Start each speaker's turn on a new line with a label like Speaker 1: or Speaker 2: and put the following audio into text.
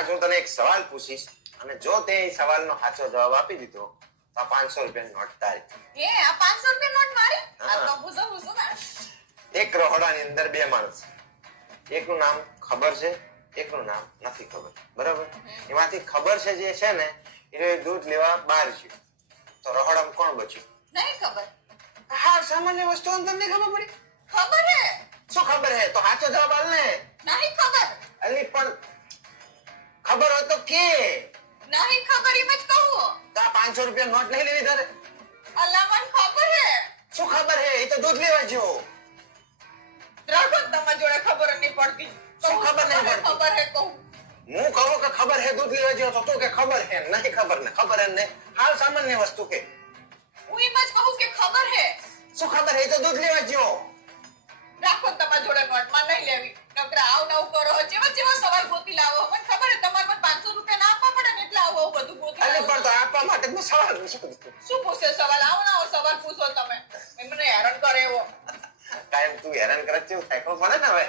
Speaker 1: આજ હું તને એક સવાલ પૂછીશ. અને જો તે એ સવાલનો સાચો જવાબ આપી દીધો તો પાંચસો રૂપિયા નોટ તારી.
Speaker 2: હે આ 500 રૂપિયા નોટ મારી? આ તો પૂછો પૂછો
Speaker 1: એક રહોડાની અંદર બે માણસ. એકનું નામ ખબર છે એકનું નામ નથી ખબર. બરાબર? એમાંથી ખબર છે જે છે ને એ દૂધ લેવા બહાર ગયું. તો રહોડામાં કોણ બચ્યું?
Speaker 2: નહીં ખબર.
Speaker 1: હા સામાન્ય વસ્તુ તમને ખબર પડી?
Speaker 2: ખબર
Speaker 1: ખબર હોય તો કે.
Speaker 2: નહીં ખબર એમ જ કહું.
Speaker 1: તો આ પાંચસો રૂપિયા નોટ નહીં લેવી તારે?
Speaker 2: અલ્લાહ ખબર હે.
Speaker 1: શું ખબર હે? એ તો દૂધ લેવા જો
Speaker 2: રાખો ને જોડે ખબર નહીં પડતી.
Speaker 1: શું
Speaker 2: કહું,
Speaker 1: ખબર નહીં
Speaker 2: હે,
Speaker 1: પડતી?
Speaker 2: ખબર હે કહું.
Speaker 1: હું કહું કે ખબર હે દૂધ લેવા ગયો તો તું કે ખબર હે? નહીં ખબર ને ખબર હે ને હાલ સામાન્ય વસ્તુ કે.
Speaker 2: હું એમ જ કહું કે ખબર હે.
Speaker 1: શું ખબર હે? તો દૂધ લેવા ગયો
Speaker 2: રાખો તમારી જોડે નોટમાં નહીં લેવી નકરા આવ નવ કરો જેવા જેવા સવાલ ગોતી લાવો મને ખબર હે તમારે મને પાંચસો રૂપિયા ના આપવા પડે ને એટલે આવું આવું બધું ગોતી
Speaker 1: અલી
Speaker 2: લાવો
Speaker 1: પણ તો માટે સવાલ પૂછ્યો
Speaker 2: શું પૂછે? સવાલ આવો ના સવાલ પૂછો તમે. મને હેરાન કરે એવો.
Speaker 1: કાયમ તું હેરાન કરે છે એવું પડે ને હવે?